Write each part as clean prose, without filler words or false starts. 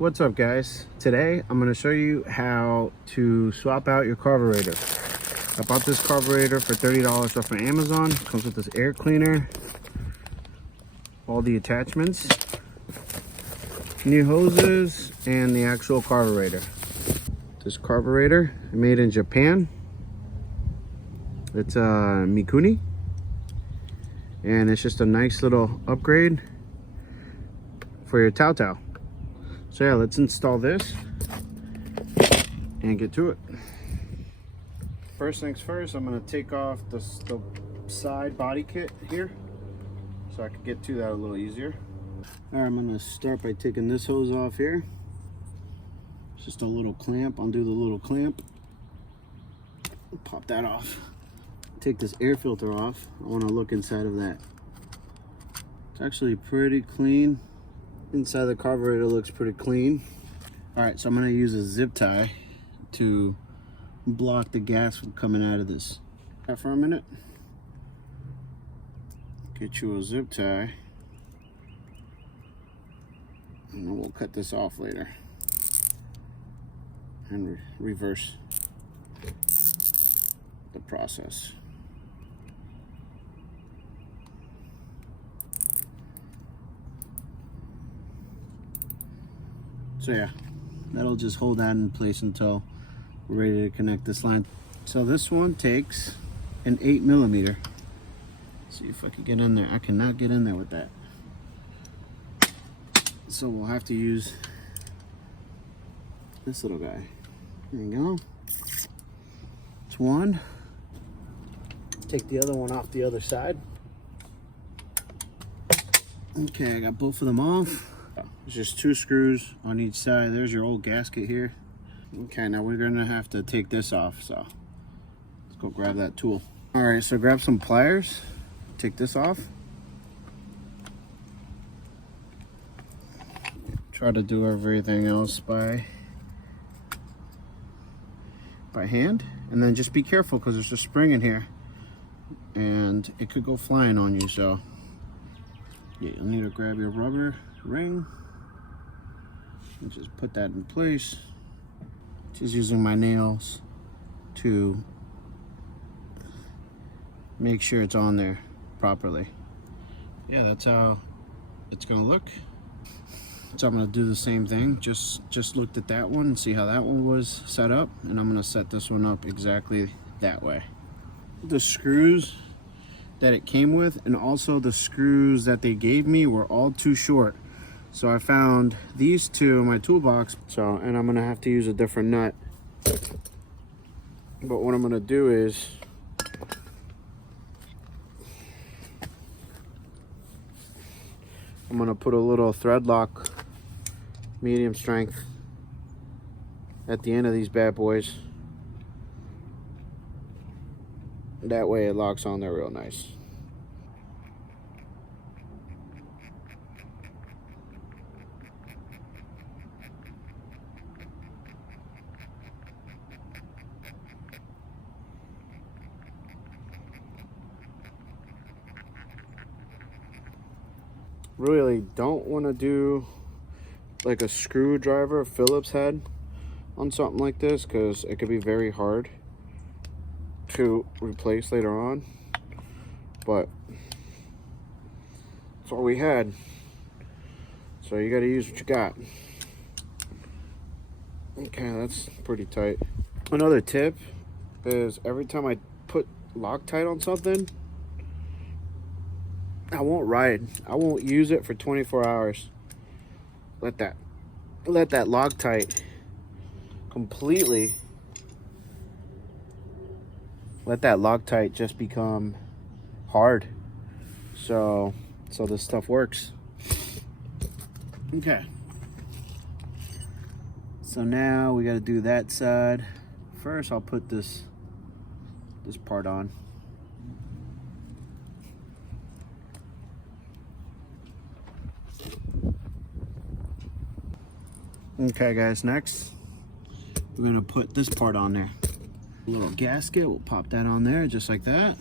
What's up, guys? Today I'm going to show you how to swap out your carburetor. I bought this carburetor for $30 off of Amazon. It comes with this air cleaner, all the attachments, new hoses, and the actual carburetor. This carburetor made in Japan. It's Mikuni, and it's just a nice little upgrade for your Tao. So yeah, let's install this and get to it. First things first, I'm going to take off the side body kit here so I can get to that a little easier. Alright, I'm going to start by taking this hose off here. It's just a little clamp. Undo the little clamp. Pop that off. Take this air filter off. I want to look inside of that. It's actually pretty clean. Inside the carburetor looks pretty clean. Alright, so I'm going to use a zip tie to block the gas from coming out of this. For a minute. Get you a zip tie. And then we'll cut this off later. And reverse the process. So yeah, that'll just hold that in place until we're ready to connect this line. So this one takes an 8mm. Let's see if I can get in there. I cannot get in there with that. So we'll have to use this little guy. There you go. It's one. Take the other one off the other side. Okay, I got both of them off. There's just 2 screws on each side. There's your old gasket here. Okay, now we're gonna have to take this off, so let's go grab that tool. All right, so grab some pliers, take this off. Try to do everything else by hand, and then just be careful because there's a spring in here and it could go flying on you. So yeah, you'll need to grab your rubber ring and just put that in place. Just using my nails to make sure it's on there properly. Yeah, that's how it's gonna look. So I'm gonna do the same thing. Just looked at that one and see how that one was set up, and I'm gonna set this one up exactly that way. The screws that it came with and also the screws that they gave me were all too short. So I found these two in my toolbox. And I'm gonna have to use a different nut. But what I'm gonna do is I'm gonna put a little thread lock, medium strength, at the end of these bad boys. That way it locks on there real nice. Really don't want to do like a screwdriver Phillips head on something like this because it could be very hard to replace later on, but that's all we had, so you got to use what you got. Okay, that's pretty tight. Another tip is every time I put Loctite on something, I won't use it for 24 hours. Let that Loctite completely, let that Loctite just become hard. So this stuff works. Okay. So now we got to do that side. First I'll put this part on. Okay guys, next we're gonna put this part on there. A little gasket, we'll pop that on there just like that.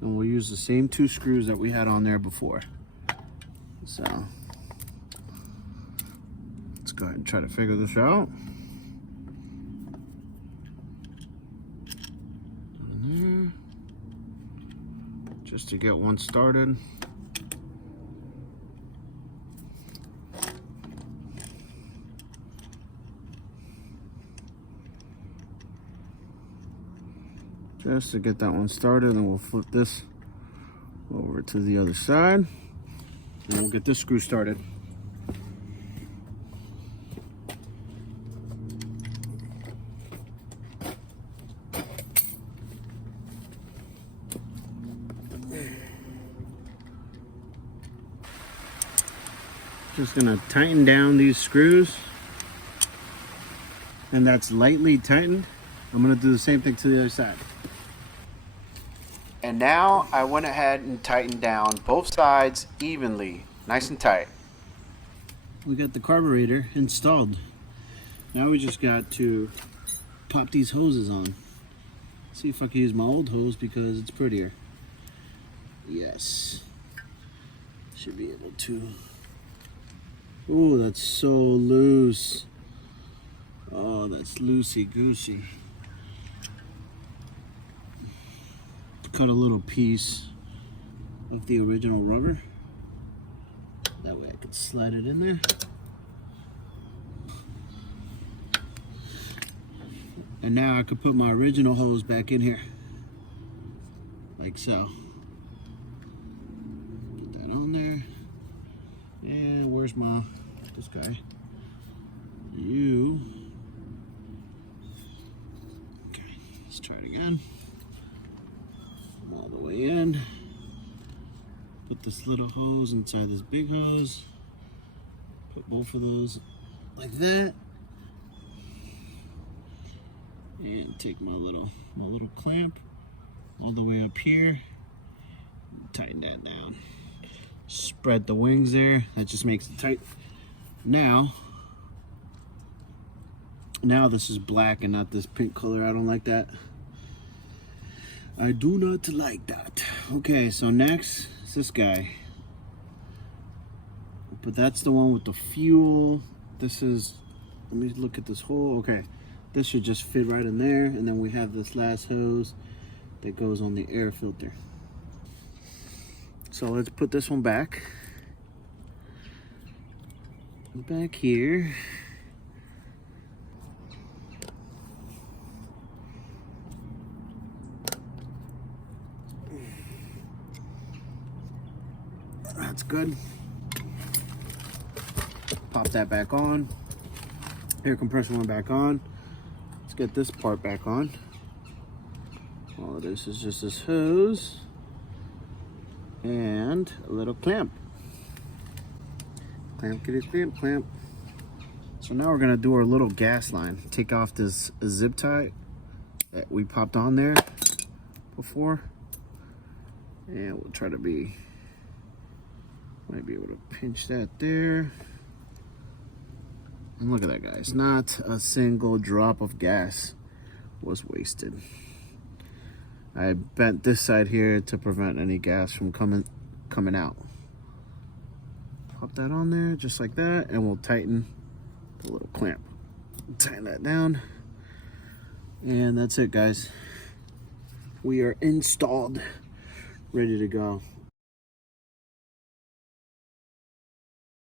And we'll use the same 2 screws that we had on there before. So go ahead and try to figure this out. Just to get one started. Just to get that one started, and we'll flip this over to the other side, and we'll get this screw started. Just gonna tighten down these screws, and that's lightly tightened. I'm gonna do the same thing to the other side. And now I went ahead and tightened down both sides evenly, nice and tight. We got the carburetor installed. Now we just got to pop these hoses on. See if I can use my old hose because it's prettier. Yes. Should be able to. Oh, that's so loose. Oh, that's loosey-goosey. Cut a little piece of the original rubber. That way I could slide it in there. And now I could put my original hose back in here. Like so. Put that on there. And where's this guy? You. Okay, let's try it again. All the way in. Put this little hose inside this big hose. Put both of those like that. And take my little clamp all the way up here. Tighten that down. Spread the wings there. That just makes it tight. Now this is black and not this pink color. I don't like that. I do not like that. Okay, so next is this guy. But that's the one with the fuel. This is, let me look at this hole. Okay, this should just fit right in there. And then we have this last hose that goes on the air filter. So let's put this one back here. That's good. Pop that back on. Air compressor went back on. Let's get this part back on. All of this is just this hose and a little clamp. Clamp, kitty, clamp, clamp. So now we're gonna do our little gas line. Take off this zip tie that we popped on there before. And we'll try to might be able to pinch that there. And look at that, guys. Not a single drop of gas was wasted. I bent this side here to prevent any gas from coming out. Pop that on there just like that, and we'll tighten the little clamp. Tighten that down. And that's it, guys. We are installed, ready to go.